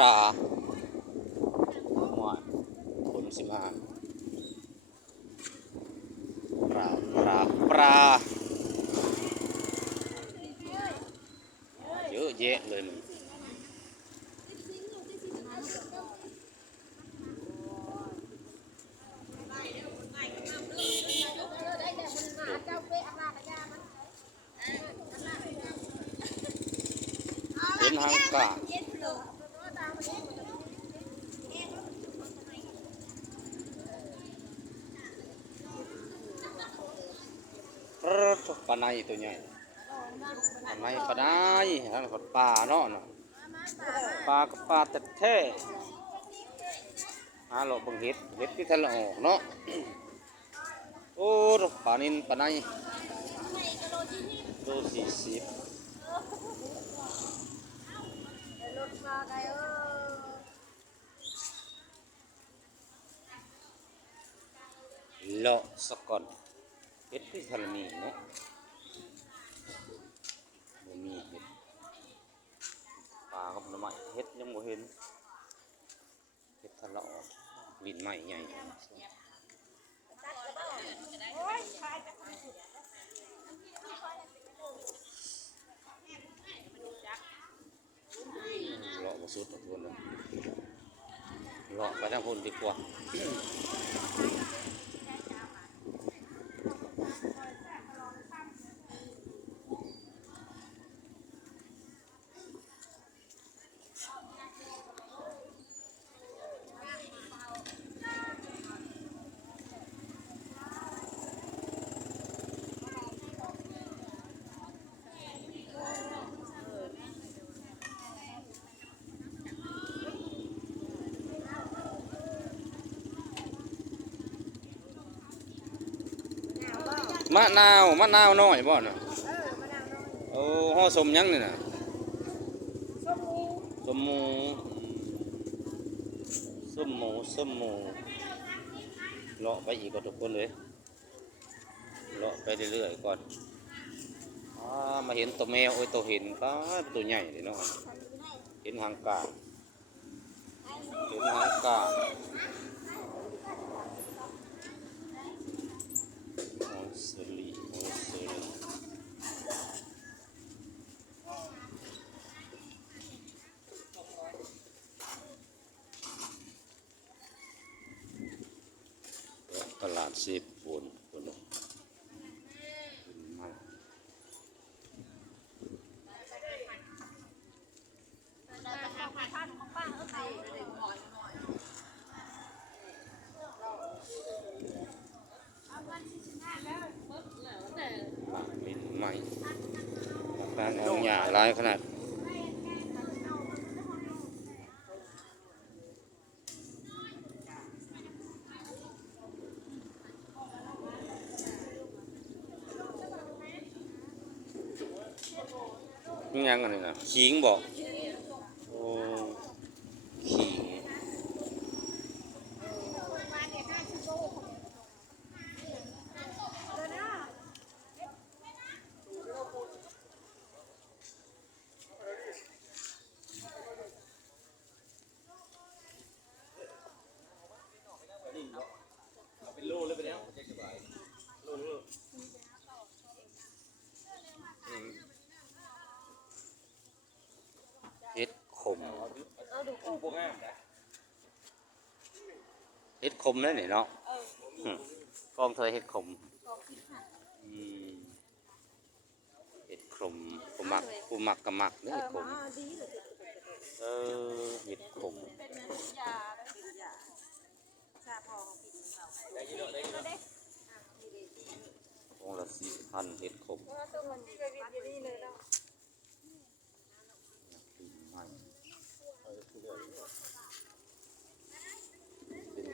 ลาหวานคนสิมาปลาเยอะแยะเลยมันเป็นหางกาปลาในตัวใหญ่ปลาในแล้วก็ปลาเนาะปลากับปลาแท้หาหลอกบังเห็ดที่ทะเลออกเนาะโอ้ปลานินปลาในโล40เลาะสะก่อนเห็ดที่ทะเลมีเนาะบ่มีเห็ดปลากับผลไม้เห็ดยังบ่เห็นเห็ดทะเลาะวินใหม่ใหญ่เลาะมาสุดทุกคนเลยเลาะไปทางพุ่นดีกว่ามะนาวน้อยบ่เนาะโอ้ห่อสมยังนี่น่ะสมหมูเลาะไปอีกก็ทุกคนเลยเลาะไปเรื่อยๆก่อนมาเห็นตัวแมวโอ้ยตัวเห็นก็ตัวใหญ่เลยเนาะเห็นหางกาตลาดซีฟู้ดมินใหม่การเอาหญ้าหลายขนาดยังอะไรนะขิงบอกโอ้ขิงเป็นโลเลยไปแล้วสบายเห็ดขมนั่นนี่เนาะกองเธอเห็ดขมเห็ดขมปูหมักกับหมักนี่เห็ดขมเห็ดขมองละ4,000เห็ดขม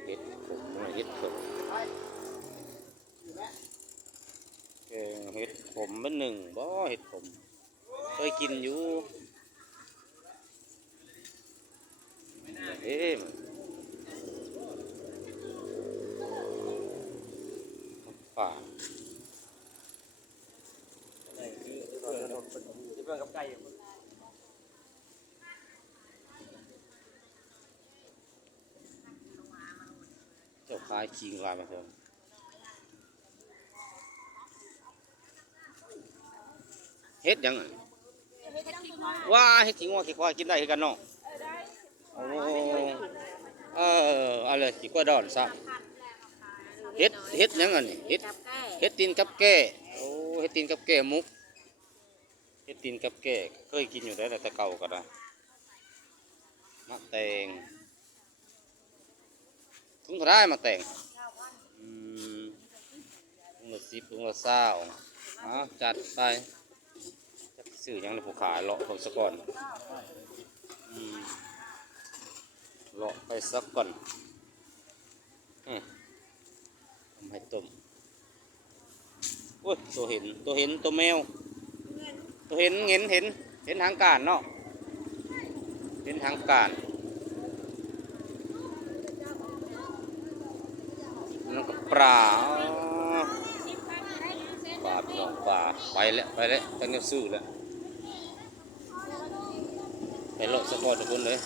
เห็ดขมเห็ดขมเป็นหนึ่งบ่เห็ดขมเคยกินอยู่ป่า ขายขิงลายมาเถอะเฮ็ดหยังว้าเฮ็ดขิงว่าขี้ควายกินได้คือกันเนาะโอ้อะไรขี้ควายดอนซะเฮ็ดหยังอันนี้เฮ็ดตีนกับแก่โอ้เฮ็ดตีนกับแก่มุกเฮ็ดตีนกับแก่เคยกินอยู่ได้แต่เก่าก็ได้มะแตงถุงเท่าไรมะแตงถุงละ10ถุงละ20จัดไปจักซื้อหยังในผู้ขายเลาะเขาซะก่อนเลาะไปสักก่อนทำให้ต้มโอ้ยตัวเห็นตัวแมวตัวเห็นทางการเนาะเห็นทางการนั่นก็ปลาพี่น้องปลาไปแล้วตั้งแต่ซื้อแล้วไปเลาะสะกอทุกคนเลย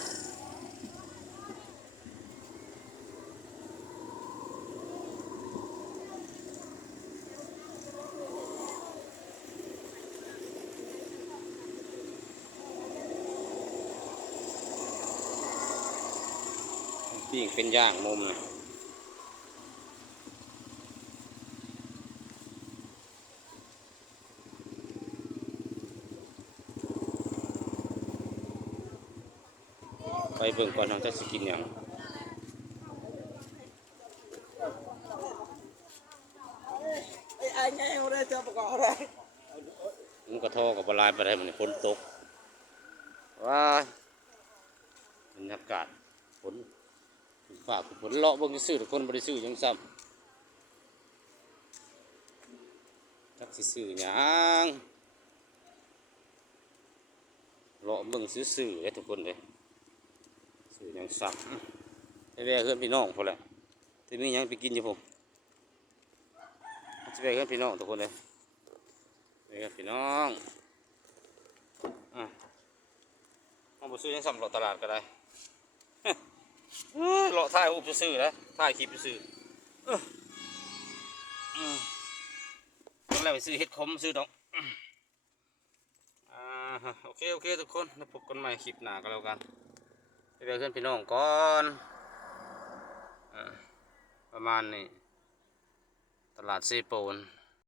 ปิ้งเป็นย่างมุมนะไปเบิ่งก่อนน้องจะสิกินหยังมันกระทอกับบลายไปได้มันฝนตกว้าบรรยากาศฝนฝากฝนเลาะเบิ่งซื้อทุกคนบ่ได้ซื้อหยังซ้ำจักสิซื้อหยังเลาะเบิ่งซื้อๆเลยทุกคนเลยซื้อหยังซ้ำไปแวะเพื่อนพี่น้องพอแหละที่มีหยังไปกินอยู่ผมจะไปเพื่อนพี่น้องทุกคนเลยไปเพื่อนพี่น้องเอาไปซื้อหยังซ้ำเลาะตลาดก็ได้เลาะถ่ายรูปซื้อๆนะถ่ายคลิปซื้อตอนแรกไปซื้อเห็ดขมซื้อดอกโอเคทุกคนแล้วพบกันใหม่คลิปหน้าก็แล้วกันไปเพื่อนพี่น้องก่อนประมาณนี้ตลาดเซโปน